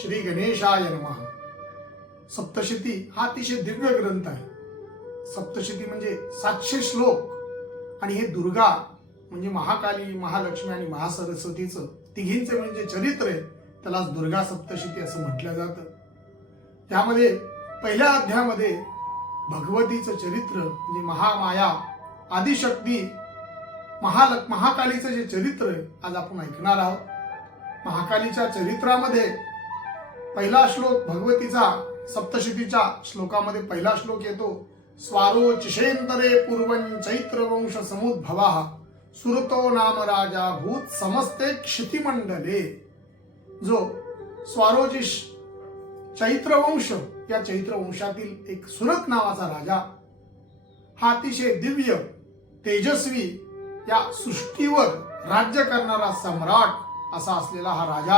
श्री गणेशाय नमः. सप्तशती हा अतिशय दिव्य ग्रंथ आहे. सप्तशती म्हणजे 700 श्लोक आणि हे दुर्गा म्हणजे महाकाली, महालक्ष्मी आणि महासरस्वतीचं तिघींचे म्हणजे चरित्र आहे. त्याला दुर्गा सप्तशती असं म्हटलं जातं. त्यामध्ये पहिल्या अध्यायामध्ये भगवतीचं चरित्र म्हणजे महामाया, आदिशक्ती, महाकालीचं जे चरित्र आहे आज आपण ऐकणार आहोत. महाकालीच्या चरित्रामध्ये पहिला श्लोक भगवतीचा सप्तशतीच्या श्लोकामध्ये पहिला श्लोक येतो. स्वारो चिशेंतरे पूर्वं चैत्रवंश समुद्भवः सुरतो नाम राजा भूत समस्ते क्षितिमंडले. जो स्वारोजिश चैत्रवंश या चैत्रवंशातील एक सुरत नावाचा राजा, हा अतिशय दिव्य तेजस्वी या सृष्टीवर राज्य करणारा सम्राट असा असलेला हा राजा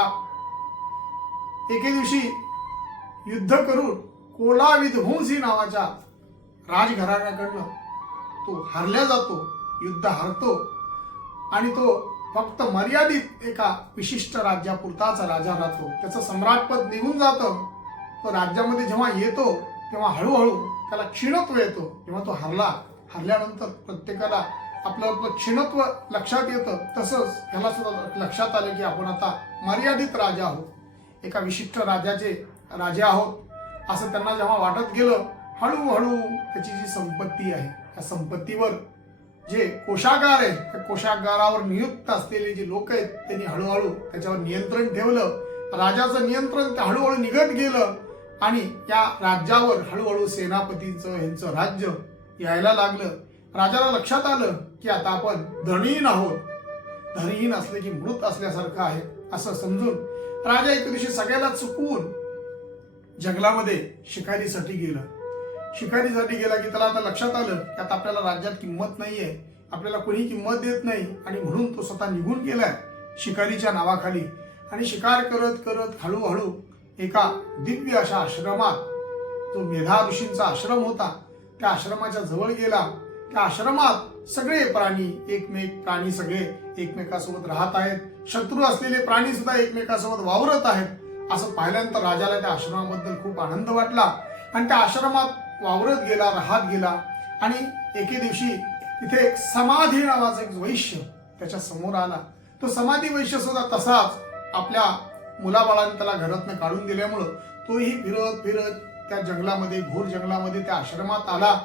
एके दिवशी युद्ध करून कोला विध्वंसी नावाच्या राजघराण्याकडनं तो हरल्या जातो, युद्ध हरतो आणि तो फक्त मर्यादित एका विशिष्ट राज्यापुरताच राजा राहतो. त्याचं सम्राटपद निघून जातं. तो राज्यामध्ये जेव्हा येतो तेव्हा हळूहळू त्याला क्षीणत्व येतो. जेव्हा तो हरल्यानंतर प्रत्येकाला आपलं आपलं क्षीणत्व लक्षात येतं. तसंच ह्याला सुद्धा लक्षात आलं की आपण आता मर्यादित राजा आहोत, एका विशिष्ट राजाचे राजे आहोत असं त्यांना जेव्हा वाटत गेलं, हळूहळू त्याची जी संपत्ती आहे त्या संपत्तीवर जे कोषागार आहे त्या कोषागारावर नियुक्त असलेले जे लोक आहेत त्यांनी हळूहळू त्याच्यावर नियंत्रण ठेवलं. राजाचं नियंत्रण ते हळूहळू निघत गेलं आणि या राज्यावर हळूहळू सेनापतीचं ह्यांचं राज्य यायला लागलं. राजाला लक्षात आलं की आता आपण धनीहीन आहोत, धनीहीन असले की मृत असल्यासारखं आहे असं समजून राजा एक दिवशी सगळ्याला चुकवून जंगलामध्ये शिकारीसाठी गेला. शिकारीसाठी गेला की त्याला आता लक्षात आलं की आता आपल्याला राज्यात किंमत नाहीये, आपल्याला कोणी किंमत देत नाही आणि म्हणून तो स्वतः निघून गेलाय शिकारीच्या नावाखाली. आणि शिकार करत करत हळूहळू एका दिव्य अशा आश्रमात, जो मेधा ऋषींचा आश्रम होता त्या आश्रमाच्या जवळ गेला. त्या आश्रमात सगळे प्राणी सगळे एकमेकांसोबत राहत आहेत. शत्रू असलेले प्राणी सुद्धा एकमेकांसोबत वावरत आहेत असं पाहिल्यानंतर राजाला त्या आश्रमाबद्दल खूप आनंद वाटला आणि त्या आश्रमात वावरत गेला, राहत गेला. आणि एके दिवशी तिथे एक समाधी नावाचा एक वैश्य त्याच्या समोर आला. तो समाधी वैश्य सुद्धा तसाच आपल्या मुलाबाळांनी त्याला घरातनं काढून दिल्यामुळं तोही फिरत फिरत त्या जंगलामध्ये, घोर जंगलामध्ये त्या आश्रमात आला.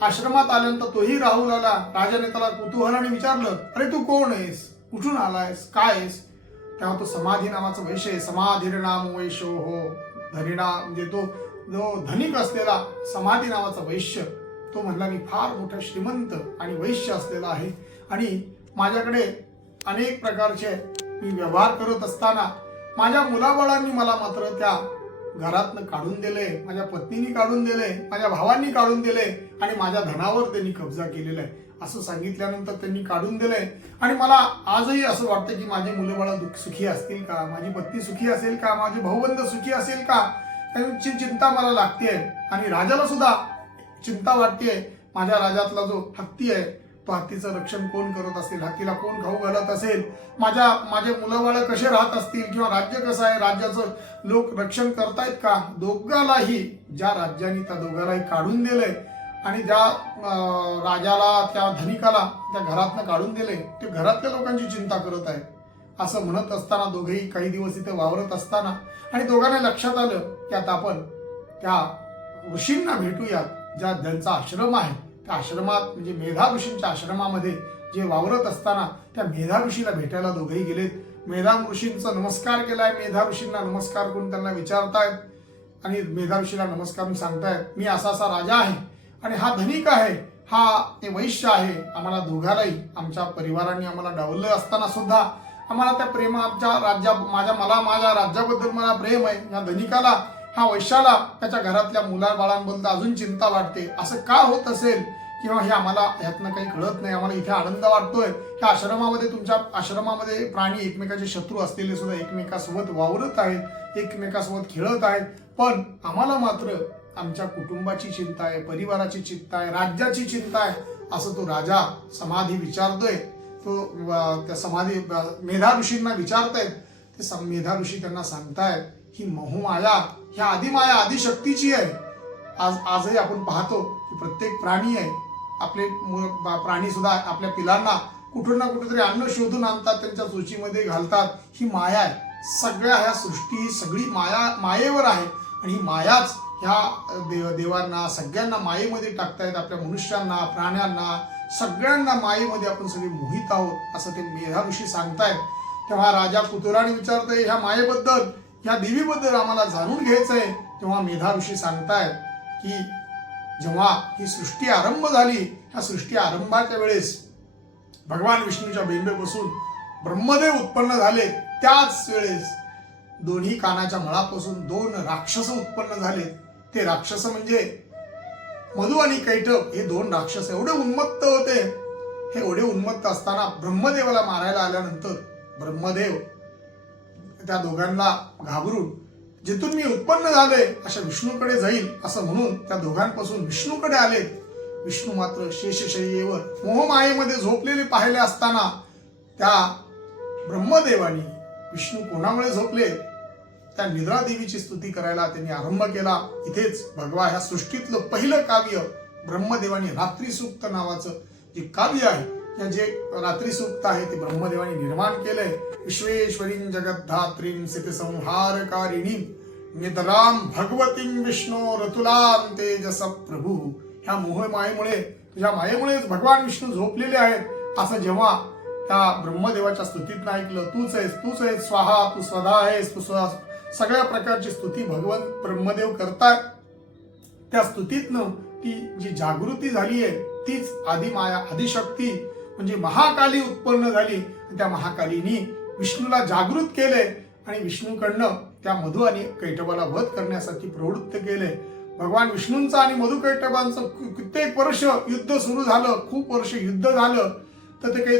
आश्रमात आल्यानंतर तोही राहू लागला. राजाने त्याला कुतूहलाने विचारलं, अरे तू कोण आहेस, कुठून आलायस, काय आहेस? तेव्हा तो समाधी नावाचा वैश्य, समाधीर नाम वैश्यो हो धनिना, म्हणजे तो जो धनिक असलेला समाधी नावाचा वैश्य, तो म्हणला मी फार मोठा श्रीमंत आणि वैश्य असलेला आहे आणि माझ्याकडे अनेक प्रकारचे मी व्यवहार करत असताना माझ्या मुलाबाळांनी मला मात्र त्या घरातनं काढून दिले, माझ्या पत्नीने काढून दिले, माझ्या भावांनी काढून दिले आणि माझ्या धनावर त्यांनी कब्जा केलेला आहे असं सांगितल्यानंतर त्यांनी काढून दिले. आणि मला आजही असं वाटतं की माझे मुलं बाळ सुखी असतील का, माझी पत्नी सुखी असेल का, माझे भाऊबंद सुखी असेल का, त्यांची चिंता मला लागते. आणि राजाला सुद्धा चिंता वाटते, माझ्या राज्यातला जो हत्ती आहे तो हत्तीचं रक्षण कोण करत असेल, हत्तीला कोण खाऊ घालत असेल, माझे मुलं बाळ कसे राहत असतील किंवा राज्य कसं आहे, राज्याचं लोक रक्षण करतायत का. दोघालाही, ज्या राज्याने त्या दोघालाही काढून दिलंय आणि ज्या राजाला, त्या धनिकाला त्या घरातनं काढून दिले, ते घरातल्या लोकांची चिंता करत आहेत असं म्हणत असताना दोघेही काही दिवस इथे वावरत असताना आणि दोघांना लक्षात आलं की आता आपण त्या ऋषींना भेटूयात, ज्यांचा आश्रम आहे त्या आश्रमात, म्हणजे मेधा ऋषींच्या आश्रमामध्ये जे वावरत असताना त्या मेधा ऋषीला भेटायला दोघेही गेलेत. मेधा ऋषींचा नमस्कार केलाय. मेधा ऋषींना नमस्कार करून त्यांना विचारतायत आणि मेधा ऋषीला नमस्कार करून सांगतायत, मी असा असा राजा आहे आणि हा धनिक आहे, हा ते वैश्य आहे. आम्हाला दोघालाही आमच्या परिवारांनी आम्हाला डावललं असताना सुद्धा आम्हाला त्या प्रेमाच्या माझ्या राज्याबद्दल मला प्रेम आहे. या धनिकाला, हा वैश्याला त्याच्या घरातल्या मुलाबाळांबद्दल अजून चिंता वाटते. असं का होत असेल किंवा हे आम्हाला ह्यातनं काही कळत नाही. आम्हाला इथे आनंद वाटतोय. ह्या आश्रमामध्ये, तुमच्या आश्रमामध्ये प्राणी एकमेकाचे शत्रू असलेले सुद्धा एकमेकासोबत वावरत आहेत, एकमेकासोबत खेळत आहेत, पण आम्हाला मात्र आमच्या कुटुंबाची चिंता आहे, परिवाराची चिंता आहे, राज्याची चिंता आहे असं तो राजा समाधी विचारतोय. तो त्या समाधी मेधा ऋषींना विचारतायत. ते मेधा ऋषी त्यांना सांगतायत ही मोहमाया ह्या आदिमाया आदिशक्तीची आहे. आजही आपण पाहतो की प्रत्येक प्राणी आहे, आपले प्राणी सुद्धा आपल्या पिलांना कुठून ना कुठेतरी अन्न शोधून आणतात, त्यांच्या चोचीमध्ये घालतात. ही माया आहे. सगळ्या ह्या सृष्टी सगळी मायेवर आहे आणि ही मायाच ह्या देवांना सगळ्यांना मायेमध्ये टाकतायत. आपल्या मनुष्यांना, प्राण्यांना, सगळ्यांना मायेमध्ये आपण सगळे मोहित आहोत असं ते मेधा ऋषी सांगतायत. तेव्हा राजा कुतुराने विचारतोय ह्या मायेबद्दल, ह्या देवीबद्दल आम्हाला जाणून घ्यायचंय. तेव्हा मेधा ऋषी सांगतायत की जेव्हा ही सृष्टी आरंभ झाली, ह्या सृष्टी आरंभाच्या वेळेस भगवान विष्णूच्या बेंबेपासून ब्रह्मदेव उत्पन्न झाले. त्याच वेळेस दोन्ही कानाच्या मळापासून 2 राक्षस उत्पन्न झाले. ते राक्षस म्हणजे मधु आणि कैटभ हे 2 राक्षस एवढे उन्मत्त होते. हे एवढे उन्मत्त असताना ब्रह्मदेवाला मारायला आल्यानंतर ब्रह्मदेव त्या दोघांना घाबरून जिथून मी उत्पन्न झाले अशा विष्णूकडे जाईल असं म्हणून त्या दोघांपासून विष्णूकडे आले. विष्णू मात्र शेषशय्येवर मोहमायेमध्ये झोपलेले पाहिले असताना त्या ब्रह्मदेवानी विष्णू कोणामुळे झोपले, त्या निद्रा देवीची स्तुती करायला त्यांनी आरंभ केला. इथेच भगवा ह्या सृष्टीतलं पहिलं काव्य ब्रह्मदेवानी रात्री सूक्त नावाचं जे काव्य आहे, या जे रात्री सूक्त आहे ते ब्रह्मदेवानी निर्माण केलंय. विश्वेश्वरीं जगद्धात्रीं सितसंहारकारिणीं निद्रां भगवतीं विष्णो रतुलां तेजस प्रभू. ह्या मोहमायेमुळे, तुझ्या मायेमुळेच भगवान विष्णू झोपलेले आहेत असं जेव्हा त्या ब्रह्मदेवाच्या स्तुतीत ऐकलं, तूच आहेस स्वाहा, तू स्वधा आहेस, तू सगळ्या प्रकारची स्तुती भगवान ब्रह्मदेव करतात. त्या स्तुतीतनं ती जी जागृती झाली आहे तीच आदिमाया आदिशक्ती म्हणजे महाकाली उत्पन्न झाली. त्या महाकालीनी विष्णूला जागृत केले आणि विष्णूकडनं त्या मधु आणि कैटभाला वध करण्यासाठी प्रवृत्त केले. भगवान विष्णूंचं आणि मधु कैटभांचं कित्येक वर्ष युद्ध सुरू झालं. खूप वर्ष युद्ध झालं तर ते काही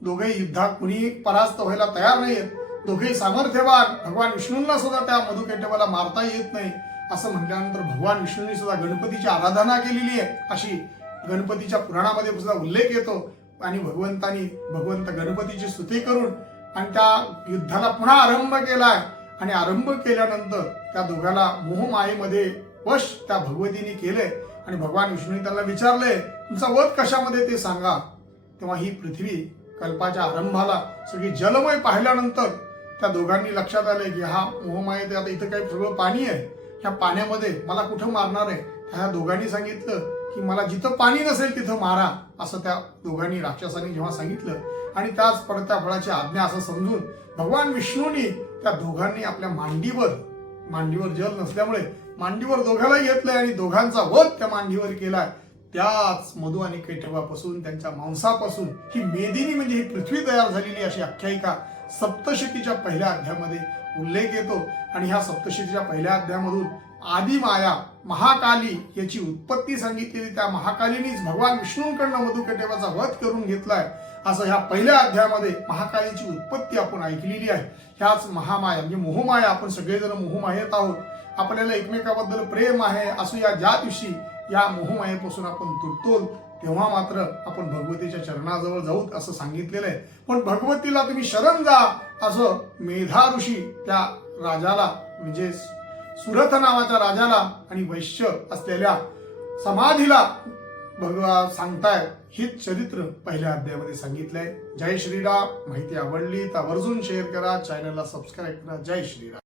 दोघेही युद्धात कुणी परास्त व्हायला तयार नाहीत. दोघेही सामर्थ्यवान. भगवान विष्णूंना सुद्धा त्या मधु कैटभाला मारता येत नाही. असं म्हटल्यानंतर भगवान विष्णूंनी सुद्धा गणपतीची आराधना केलेली आहे अशी गणपतीच्या पुराणामध्ये सुद्धा उल्लेख येतो. आणि भगवंत गणपतीची स्तुती करून आणि त्या युद्धाला पुन्हा आरंभ केलाय. आणि आरंभ केल्यानंतर त्या दोघाला मोहमायेमध्ये वश त्या भगवतीने केले. आणि भगवान विष्णूने त्यांना विचारले तुमचा वध कशामध्ये ते सांगा. तेव्हा ही पृथ्वी कल्पाच्या आरंभाला सगळी जलमय पाहिल्यानंतर त्या दोघांनी लक्षात आले की हा मोहमायेत आता इथं काही सगळं पाणी आहे, ह्या पाण्यामध्ये मला कुठं मारणार आहे. त्या दोघांनी सांगितलं की मला जिथं पाणी नसेल तिथं मारा असं त्या दोघांनी राक्षसांनी जेव्हा सांगितलं. आणि त्याच पडत्या फळाची आज्ञा असं समजून भगवान विष्णूंनी त्या दोघांनी आपल्या मांडीवर जल नसल्यामुळे मांडीवर दोघांना घेतलंय आणि दोघांचा वध त्या मांडीवर केलाय. त्याच मधु आणि कैटभापासून त्यांच्या मांसापासून ही मेदिनी म्हणजे ही पृथ्वी तयार झालेली अशी आख्यायिका सप्तशतीच्या पहिल्या अध्यायामध्ये उल्लेख येतो. आणि ह्या सप्तशतीच्या पहिल्या अध्यायामधून आदिमाया महाकाली याची उत्पत्ती सांगितलेली. त्या महाकालीनीच भगवान विष्णूंकडनं मधु कैटभाचा वध करून घेतलाय असं ह्या पहिल्या अध्यायामध्ये महाकालीची उत्पत्ती आपण ऐकलेली आहे. ह्याच महामाया म्हणजे मोहमाया. आपण सगळेजण मोहमायेत आहोत. आपल्याला एकमेकाबद्दल प्रेम आहे असं ज्या दिवशी या मोहमायेपासून आपण तुटतो तेव्हा मात्र आपण भगवतीच्या चरणाजवळ जाऊ असं सांगितलेलं आहे. पण भगवतीला तुम्ही शरण जा असं मेधा ऋषी त्या राजाला म्हणजे सुरथ नावाच्या राजाला आणि वैश्य असलेल्या समाधीला भगवान सांगतायत. हेच चरित्र पहिल्या अध्यायामध्ये सांगितलंय. जय श्रीराम. माहिती आवडली तर आवर्जून शेअर करा, चॅनलला सबस्क्राईब करा. जय श्रीराम.